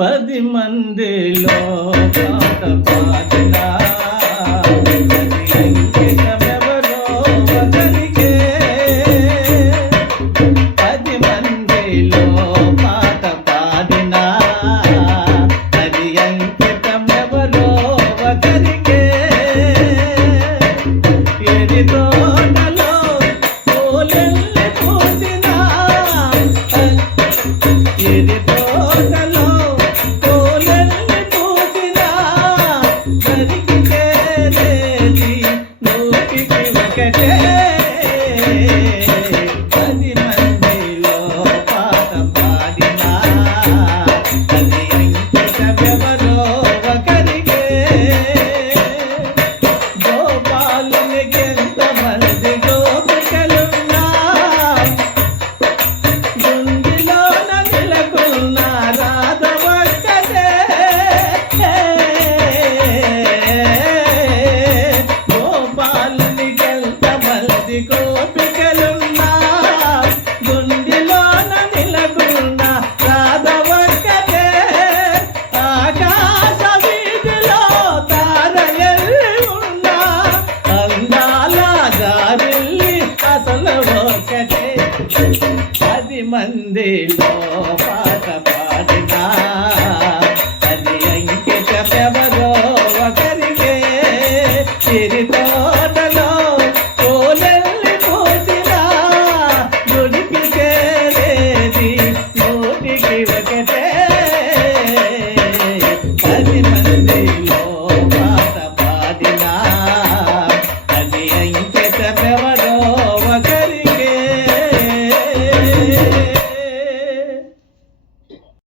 పది మందిలో పాట పాడిన Yeah. పది మందిలో పాట